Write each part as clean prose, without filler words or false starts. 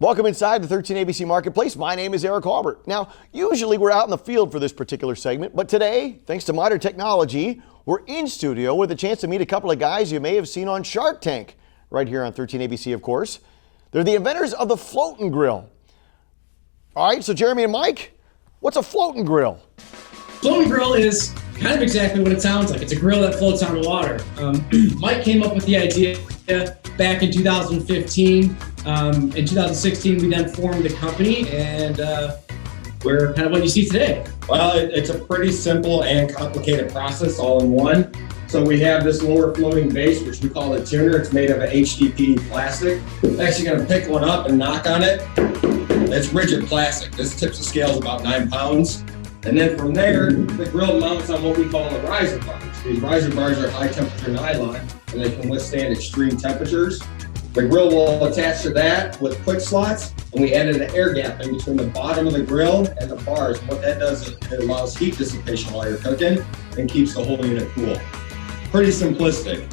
Welcome inside the 13 ABC Marketplace. My name is Eric Halbert. Now, usually we're out in the field for this particular segment, but today, thanks to modern technology, we're in studio with a chance to meet a couple of guys you may have seen on Shark Tank, right here on 13 ABC, of course. They're the inventors of the floating grill. All right, so Jeremy and Mike, what's a floating grill? Floating grill is kind of exactly what it sounds like. It's a grill that floats on water. Mike came up with the idea back in 2015. In 2016, we then formed the company, and we're kind of what you see today. Well, it's a pretty simple and complicated process all in one. So we have this lower floating base, which we call a tuner. It's made of a HDPE plastic. I'm actually going to pick one up and knock on it. It's rigid plastic. This tips the scales about 9 pounds. And then from there, the grill mounts on what we call a riser bars. These riser bars are high temperature nylon, and they can withstand extreme temperatures. The grill will attach to that with quick slots, and we added an air gap in between the bottom of the grill and the bars. And what that does is it allows heat dissipation while you're cooking and keeps the whole unit cool. Pretty simplistic.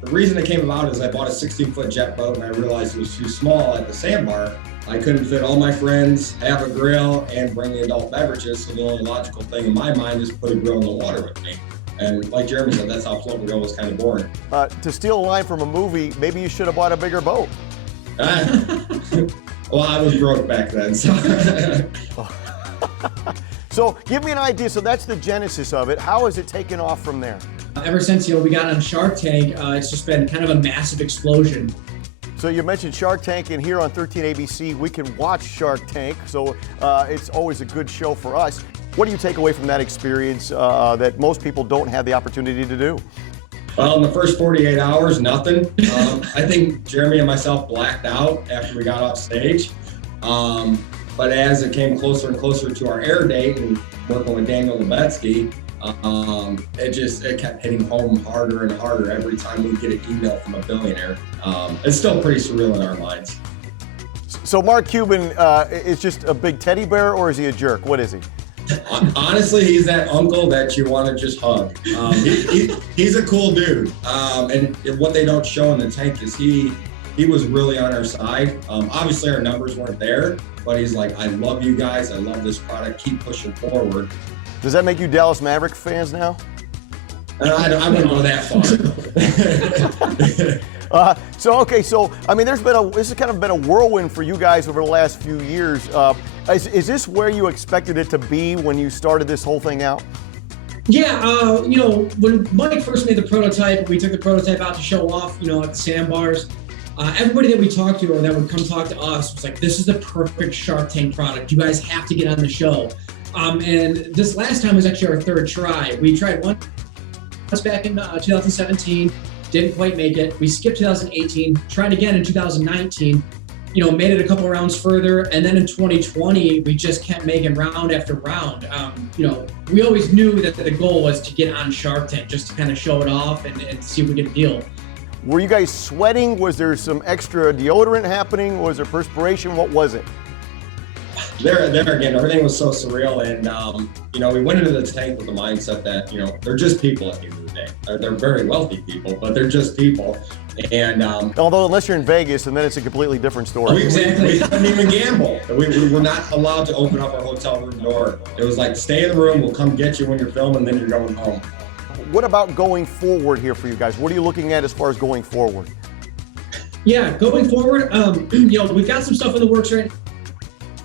The reason it came about is I bought a 16-foot jet boat and I realized it was too small at the sandbar. I couldn't fit all my friends, have a grill, and bring the adult beverages, so the only logical thing in my mind is put a grill in the water with me. And like Jeremy said, that's how floating grill was kind of born. To steal a line from a movie, maybe you should have bought a bigger boat. Well, I was broke back then, so. So give me an idea. So that's the genesis of it. How has it taken off from there? Ever since we got on Shark Tank, it's just been kind of a massive explosion. So you mentioned Shark Tank, and here on 13 ABC, we can watch Shark Tank. So it's always a good show for us. What do you take away from that experience that most people don't have the opportunity to do? Well, in the first 48 hours, nothing. I think Jeremy and myself blacked out after we got off stage. But as it came closer and closer to our air date and working with Daniel Lubetsky, it kept hitting home harder and harder every time we get an email from a billionaire. It's still pretty surreal in our minds. So Mark Cuban is just a big teddy bear, or is he a jerk? What is he? Honestly, he's that uncle that you want to just hug. He's a cool dude. And what they don't show in the tank is he was really on our side. Obviously, our numbers weren't there, but he's like, I love you guys. I love this product. Keep pushing forward. Does that make you Dallas Maverick fans now? I wouldn't go that far. So I mean, this has kind of been a whirlwind for you guys over the last few years. Is this where you expected it to be when you started this whole thing out? Yeah, when Mike first made the prototype, we took the prototype out to show off, at the sandbars. Everybody that we talked to or that would come talk to us was like, this is the perfect Shark Tank product. You guys have to get on the show. And this last time was actually our third try. We tried once back in 2017, didn't quite make it. We skipped 2018, tried again in 2019, made it a couple rounds further. And then in 2020, we just kept making round after round. We always knew that the goal was to get on Shark Tank, just to kind of show it off and see if we get a deal. Were you guys sweating? Was there some extra deodorant happening? Was there perspiration? What was it? There again, everything was so surreal, and we went into the tank with the mindset that they're just people at the end of the day. They're very wealthy people, but they're just people. And although unless you're in Vegas, and then it's a completely different story. We couldn't even gamble. We were not allowed to open up our hotel room door. It was like, stay in the room. We'll come get you when you're filming, then you're going home. What about going forward here for you guys? What are you looking at as far as going forward? Yeah, going forward, we've got some stuff in the works right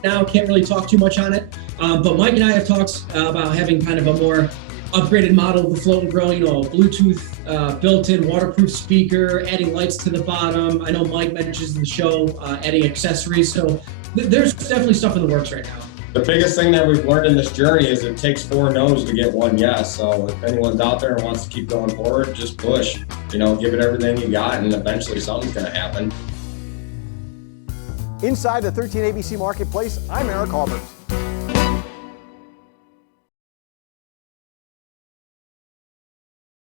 now. Can't really talk too much on it, but Mike and I have talked about having kind of a more upgraded model of the floating grill, Bluetooth built-in waterproof speaker, adding lights to the bottom. I know Mike mentions in the show adding accessories, so there's definitely stuff in the works right now. The biggest thing that we've learned in this journey is it takes 4 no's to get 1 yes. So if anyone's out there and wants to keep going forward, just push. Give it everything you got, and eventually something's going to happen. Inside the 13 ABC Marketplace, I'm Eric Halbert.